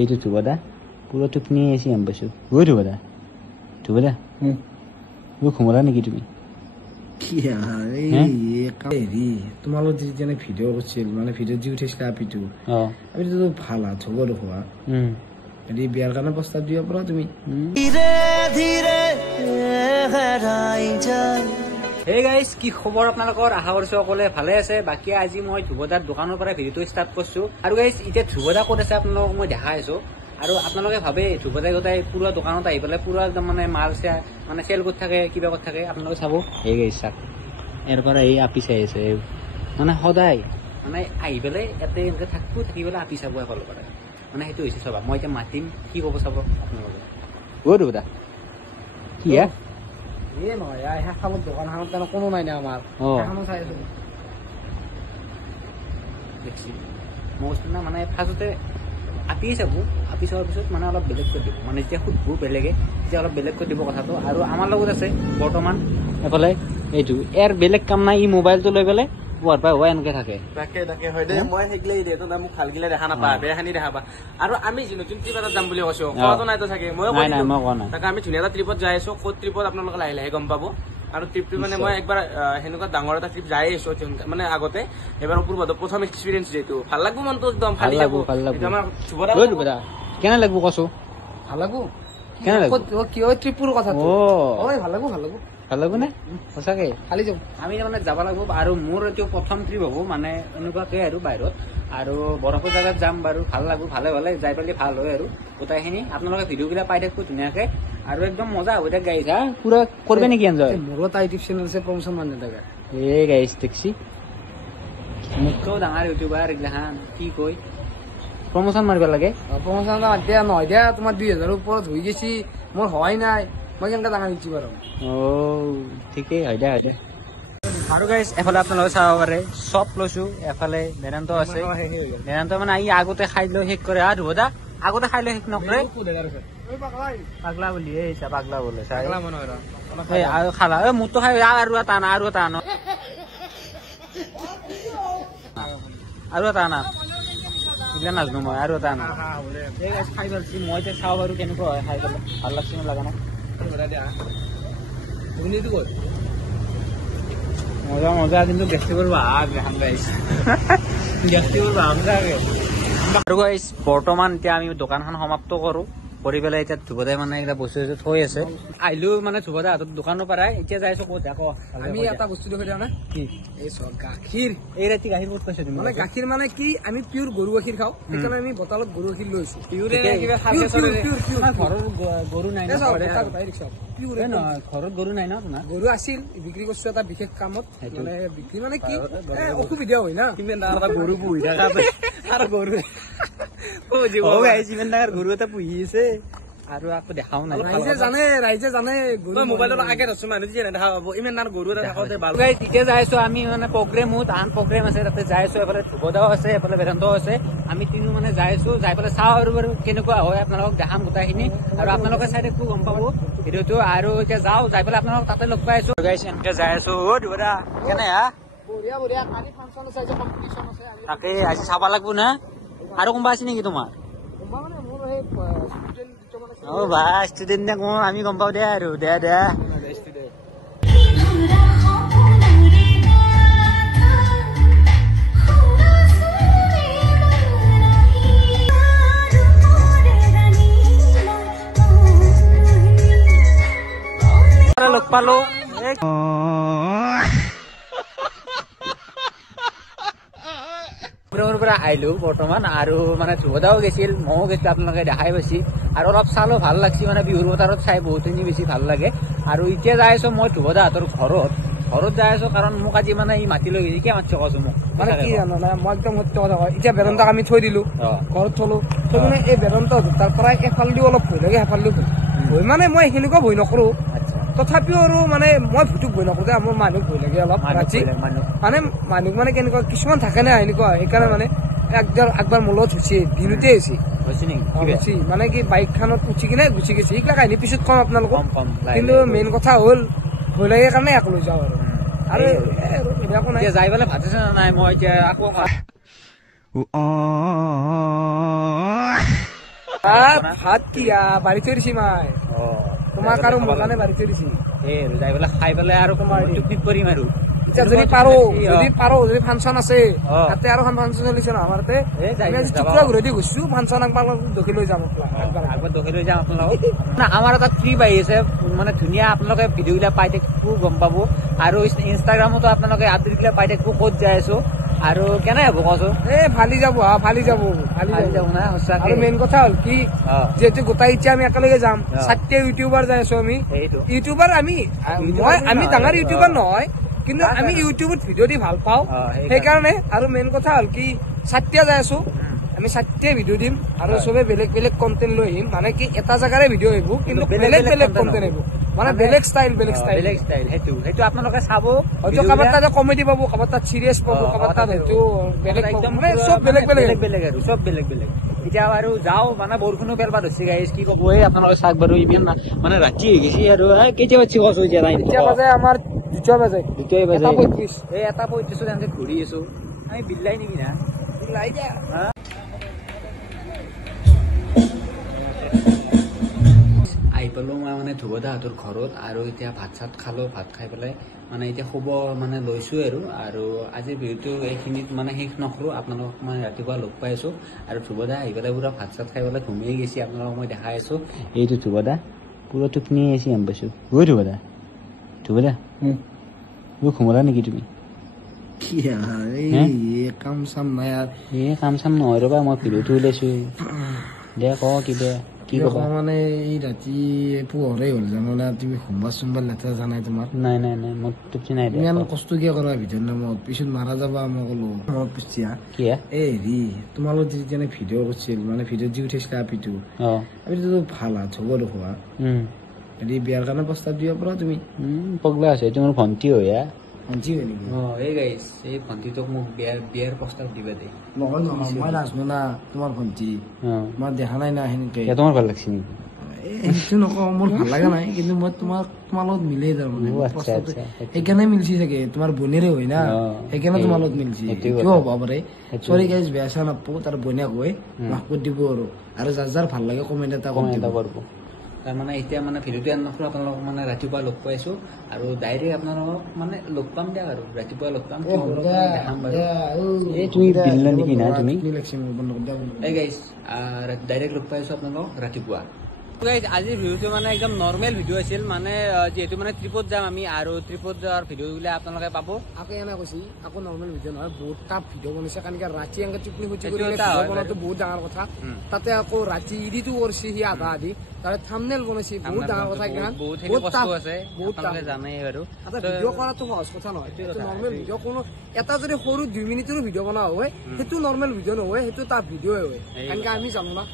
এইটো ধুবদা পুরো টোপনি আছি আমি পাইছো ঐ ধুবদা ধুবদা ঘুমলা নেকি তুমি তোমালোক যেনে ভিডিঅ' কৰিছিল মানে ভিডিঅ' যি উঠিছিলে আপিটো আপিটো ভাল থবৰ হোৱা এটি বিয়াৰ কাৰণে প্ৰস্তাৱ দিব পৰা তুমি হে গাইজ কি খবৰ আপোনালোকৰ আশা কৰিছো সকলোৱে ভালে আছে বাকী আজি মই ধুবদাৰ দোকানৰ পৰা ভিডিঅ'টো ষ্টাৰ্ট কৰিছো আৰু গাইজ এতিয়া ধুবদা ক'ত আছে আপোনালোকক মই দেখাই আছো আৰু আপোনালোকে ভাবে ধুবদাই গোটাই পুৰা দোকানত আহি পেলাই পুৰা একদম মানে মাল মানে চেল কৰি থাকে কিবা কৰি থাকে আপোনালোকে চাব হে গাইজ চাওক ইয়াৰ পৰা এই আপি চাই আছে মানে সদায় মানে আহি পেলাই ইয়াতে এনেকে থাকি পেলাই আপি চাব এফালৰ পৰা মানে সেইটো হৈছে চাবা মই এতিয়া মাতিম কি ক'ব চাব আপোনালোকে ধুবদা কি নহয় খাবৰ দোকানখনত তেনে কোনো নাই না আমাৰ চাই আছো দেখছি মই কৈছো না মানে ফাৰ্ষ্টতে আপি চাব আপি চোৱাৰ পিছত মানে অলপ বেলেগ কৰি দিব মানে যেতিয়া সুধবো বেলেগে তেতিয়া অলপ বেলেগ কৰি দিব কথাটো আৰু আমাৰ লগত আছে বৰ্তমান এফালে এইটো ইয়াৰ বেলেগ কাম নাই ই মোবাইলটো লৈ পেলাই এনেকে থাকে তাকে হয় দে মই সেইগিলে দেতো না মোক ভালগিলে দেখা নাপা বেখানি দেখা পা আৰু আমি নতুন ট্ৰিপ এটা যাম বুলি কৈছো কোৱাটো নাইতো চাগে মই তাকে আমি ধুনীয়া এটা ট্ৰিপত যাই আছো ক'ত ট্ৰিপত আপোনালোকে লাহে লাহে গম পাব আৰু ট্ৰিপটো মানে মই একবাৰ সেনেকুৱা ডাঙৰ এটা ট্ৰিপ যাই আছো মানে আগতে এবাৰ পূৰ্বতে প্ৰথম এক্সপিৰিয়েঞ্চ যিহেতু ভাল লাগব মনটো একদম ভাল লাগব কেনে লাগব কছো ভাল লাগব কেনে লাগব কি ট্ৰিপৰ কথা ভাল লাগব ভাল লাগব নে সঁচাকে খালি যাম আমি মানে যাব লাগিব আৰু মোৰ এইটো প্ৰথম ট্ৰিপ হ'ব মানে এনেকুৱাকে আৰু বাহিৰত আৰু বৰফৰ জাগাত যাম বাৰু ভাল লাগব ভালে যাই পেলাই ভাল হয় আৰু গোটাইখিনি আপোনালোকে ভিডিঅ'বিলাক পাই থাকো ধুনীয়াকে আৰু একদম মজা হ'ব এতিয়া গাইজ পুৰা কৰবে নেকি এনজয় মোৰো এটা ইউটিউব চেনেল আছে প্ৰমোচন মানে থাকে এই গাইজ দেখছি মোতকেও ডাঙৰ ইউটিউবাৰ এইগিলাখান কি কয় প্ৰমোচন মাৰিব লাগে প্ৰমোচন দিয়া নহয় দিয়া তোমাৰ 2000 ওপৰত হৈ গৈছি মোৰ হোৱাই নাই মই কেনেকৈ ডাঙৰ ইউটিউবাৰ হ'ম ঠিকেই হয় দে আৰু গাইজ এফালে আপোনালোকে চাব পাৰে চপ লৈছো এফালে বেদান্ত আছে বেদান্ত মানে আহি আগতে খাই লৈ শেষ কৰে ধুবদা আগতে খাই লৈ শেষ নকৰে পাগলা বুলি পাগলা বোলে আৰু খালা মোৰতো খাই আৰু এটা আনা আৰু এটা আনা এইগিলা নাজানো মই আৰু এটা আনা খাই পাৰছি মই এতিয়া চাব পাৰো কেনেকুৱা হয় খাই পেলাই ভাল লাগছে নে লগা নাই মজা কিন্তু গেষ্টিবোৰ আৰু গাইজ বৰ্তমান এতিয়া আমি দোকানখন সমাপ্ত কৰো কৰি পেলাই এতিয়া ধুবদাই মানে এইবিলাক বস্তু থৈ আছে আহিলো মানে ধুবদা হাতত দোকানৰ পৰাই এতিয়া যাইছো ক'ত আকৌ আমি এটা বস্তু দেখি দিয়া নাই কি এই গাখীৰ এই ৰাতি গাখীৰ ক'ত পাইছো তুমি মানে গাখীৰ মানে কি আমি পিয়ৰ গৰু গাখীৰ খাওঁ সেইকাৰণে আমি বটলত গৰু গাখীৰ লৈছো ঘৰৰ গৰু নাই ঘৰত গৰু নাই ন তোমাৰ গৰু আছিল বিক্ৰী কৰিছো এটা বিশেষ কামত মানে বিক্ৰী মানে কি অসুবিধা হয় না গৰু পুহি থকা আৰু গৰু ইমান ডাঙৰ গৰু এটা পুহি আছে আৰু আকৌ দেখাও নাই ৰাইজে জানে মোবাইলত আগে আছো মানুহ দেখা পাব ইমান ডাঙৰ গৰু এটা দেখাওঁতে ভাল এতিয়া যাই আছো আমি মানে প্ৰগ্ৰেমত আন প্ৰগ্ৰেম আছে তাতে যাই আছো এফালে ধুবদাও আছে এফালে বেদান্তও আছে আমি তিনিও মানে যাই আছো যাই পেলাই চাওঁ আৰু বাৰু কেনেকুৱা হয় আপোনালোকক দেখাম গোটাইখিনি আৰু আপোনালোকে চাই দেখো গম পাব ভিডিঅ'টো আৰু এতিয়া যাওঁ যাই পেলাই আপোনালোকক তাতে লগ পাই আছো গাইছ এনেকে যাই আছো ধুবদা কেনে তাকে আজি চাব লাগব না আৰু কোনোবা আছে নেকি তোমাৰ বা ষ্টুডেণ্ট নে কওঁ আমি গম পাওঁ দে আৰু দে লগ পালো পৰা আহিলো বৰ্তমান আৰু মানে ধুবদাও গৈছিল ময়ো গৈছিল আপোনালোকে দেখাই পাইছি আৰু অলপ চালো ভাল লাগছি মানে বিহুৰ বতৰত চাই বহুতখিনি বেছি ভাল লাগে আৰু এতিয়া যাই আছো মই ধুবদাহঁতৰ ঘৰত যাই আছো কাৰণ মোক আজি মানে ই মাতি লৈ গৈছে কিয় মাতিছে কৈছো মোক মানে কি জানো মই একদম সত্য কথা কয় এতিয়া বেদান্তক আমি থৈ দিলো ঘৰত থলো মানে এই বেদান্ত তাৰ পৰা এফালেদিও অলপ ভয় লাগে সেইফালেদিও ভয় মানে মই সেনেকুৱা ভয় নকৰো তথাপিও আৰু মানে মই ভূতক ভয় নকৰো মোৰ মানুহ ভয় লাগে অলপ মানে মানুহ মানে কেনেকুৱা কিছুমান থাকে না এনেকুৱা সেইকাৰণে মানে একবাৰ মোৰ লগত হৈছে দিনতে হৈছে মানে কি বাইকখনত উঠি কিনে গুচি গৈছে এইবিলাক কাহিনী পিছত কম আপোনালোকক কিন্তু মেইন কথা হ'ল ভয় লাগে কাৰণে আকৌ লৈ যাওঁ আৰু যাই পেলাই ভাতিছে নাই মই এতিয়া আকৌ ভাত কি বাড়ি চড়িছি মাই তোমাক আৰু মজানে বাড়ি চড়িছি যাই পেলাই খাই পেলাই আৰু তোমাৰ পিকনিক কৰিম আৰু যদি পাৰো যদি ফাংচন আছে তাতে আৰু ফাংচন চলিছে ন আমাৰ টুকুৰা ঘূৰাই দি গৈছো ফাংচন একবাৰ দখি লৈ যাম একবাৰ দখি লৈ যাম আপোনালোকক আমাৰ এটা ট্ৰিপ আহি আছে মানে ধুনীয়া আপোনালোকে ভিডিঅ' বিলাক পাই থাকিব গম পাব আৰু ইনষ্টাগ্ৰামতো আপোনালোকে আপডেট বিলাক পাই থাকিব ক'ত যাই আছো আৰু কেনে হ'ব কচোন ফালি যাব না সঁচাকে আৰু মেইন কথা হ'ল কি যিহেতু গোটাই ইচ্ছা আমি একেলগে যাম 7টা ইউটিউবাৰ যাই আছো আমি ইউটিউবাৰ আমি ডাঙৰ ইউটিউবাৰ নহয় কিন্তু আমি ইউটিউবত ভিডিঅ' দি ভাল পাওঁ সেইকাৰণে আৰু মেইন কথা হ'ল কি 7টা যাই আছো আমি 7টা ভিডিঅ' দিম আৰু চবে বেলেগ বেলেগ কণ্টেণ্ট লৈ আহিম মানে কি এটা জাগাৰে ভিডিঅ' আহিব কিন্তু বেলেগ বেলেগ কণ্টেণ্ট আহিব মানে বেলেগ ষ্টাইল সেইটো আপোনালোকে চাব হয়তো কাৰোবাৰ তাতে কমেডি পাব কাৰোবাৰ তাত চিৰিয়াছ পাব কাৰোবাৰ তাত হয়তো বেলেগ চব বেলেগ বেলেগ আৰু চব বেলেগ বেলেগ এতিয়া বাৰু যাওঁ মানে বৰষুণো পেলবা ধৰিছে গাইজ কি ক'ব আপোনালোকে চাওক বাৰু ইমান মানে ৰাতি হৈ গৈছে আৰু কেতিয়া বাজি কৈছো এতিয়া বাজে আমাৰ 2টা বাজে 2:35 এই 1:35 তেনেকে ঘূৰি আছো আমি বিল্লাই নেকি না আহি পালো মই মানে ধ্ৰুৱদাহঁতৰ ঘৰত আৰু এতিয়া ভাত চাত খালো ভাত খাই পেলাই মানে এতিয়া শুব মানে লৈছো আৰু আজিৰ ভিডিঅ'টো এইখিনিত মানে শেষ নকৰো আপোনালোকক মই ৰাতিপুৱা লগ পাই আছো আৰু ধ্ৰুৱদা আহি পেলাই পুৰা ভাত চাত খাই পেলাই ঘুমিয়ে গৈছে আপোনালোকক মই দেখাই আছো এইটো ধ্ৰুৱদা পুৰা টোপনি আহিছে গম পাইছো ধ্ৰুৱদা ঘুমলা নেকি তুমি কাম চাম নাই কাম চাম নহয় ৰবা মই ভিডিঅ'টো ওলাইছো দে ক কিবা কি কবা মানে এই ৰাতি পোহৰে হ'ল জানো তুমি সোমবাৰ সোমবাৰ লেতেৰা জানাই তোমাৰ নাই মই টোপনি নাই ইমান কষ্ট কিয় কৰা ভিডিঅ'ৰ নামত পিছত মাৰা যাবা মই ক'লো মনত পিছিয়া কি হেৰি তোমালোক যেতিয়া ভিডিঅ' কৰিছিল মানে ভিডিঅ'ত যি উঠাইছিলা আপিটো ভাল হ'ব দেখুৱা হেৰি বিয়াৰ কাৰণে প্ৰস্তাৱ দিব পাৰা তুমি পগলা আছে তোমাৰ ভণ্টি হয় ভণ্টি হয় নেকি এই গাইছ এই ভণ্টিটোক মোক বিয়াৰ প্ৰস্তাৱ দিবা দে নহয় মই নাজানো না তোমাৰ ভণ্টি মই দেখা নাই না সেনেকে তোমাৰ ভাল লাগছে নেকি সেইটো নকওঁ মোৰ ভাল লগা নাই কিন্তু মই তোমাৰ লগত মিলেই তাৰমানে সেইকাৰণে মিলছি চাগে তোমাৰ বনেৰে হয় না সেইকাৰণে তোমাৰ লগত মিলছি কিয় হ'ব পাৰে চৰি গাইজ বেয়া চেয়া নাপাব তাৰ বনীয়াক হৈ মাফ কৰি দিব আৰু যাৰ ভাল লাগে কমেণ্ট এটা কৰিব তাৰমানে এতিয়া মানে ভিডিঅ'টো এণ্ড নকৰো আপোনালোকক মানে ৰাতিপুৱা লগ পাইছো আৰু ডাইৰেক্ট আপোনালোকক মানে লগ পাম দিয়া আৰু ৰাতিপুৱা লগ পাম দেখাম বাৰু তুমি বিল্লা নেকি না তুমি এই গাইজ ডাইৰেক্ট লগ পাইছো আপোনালোকক ৰাতিপুৱা আজিৰ ভিডিঅ'টো মানে একদম নৰ্মেল ভিডিঅ' আছিল মানে যিহেতু মানে ট্ৰিপত যাম আমি আৰু ট্ৰিপত যোৱাৰ ভিডিঅ'বিলাক আপোনালোকে পাব আকৌ এনে কৈছি আকৌ নৰ্মেল ভিডিঅ' নহয় বহুত টাফ ভিডিঅ' বনাইছে কাৰণ ৰাতি এনেকে টোপনি খুচি বনোৱাটো বহুত ডাঙৰ কথা তাতে আকৌ ৰাতি ইডিটো কৰিছে সি আধা আধি তাৰে থাম্বনেইল বনাইছে বহুত ডাঙৰ কথা বহুত কষ্ট আছে আপোনালোকে জানেই বাৰু ভিডিঅ' কৰাটো সহজ কথা নহয় নৰ্মেল ভিডিঅ' কোনো এটা যদি সৰু 2 মিনিটৰো ভিডিঅ' বনোৱা হয় সেইটো নৰ্মেল ভিডিঅ' নহয় সেইটো টাফ ভিডিঅ'ই হয় কাৰণ আমি জানো না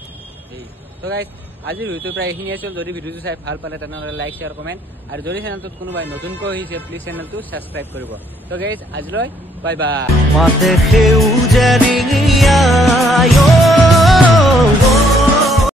তো গাইজ আজিৰ ভিডিঅ'টো প্ৰায় এইখিনি আছিল যদি ভিডিঅ'টো চাই ভাল পালে তেনেহ'লে লাইক শ্বেয়াৰ কমেণ্ট আৰু যদি চেনেলটোত কোনোবাই নতুনকৈ আহিছে প্লিজ চেনেলটো ছাবস্ক্ৰাইব কৰিব তো গাইজ আজিলৈ বাই বাই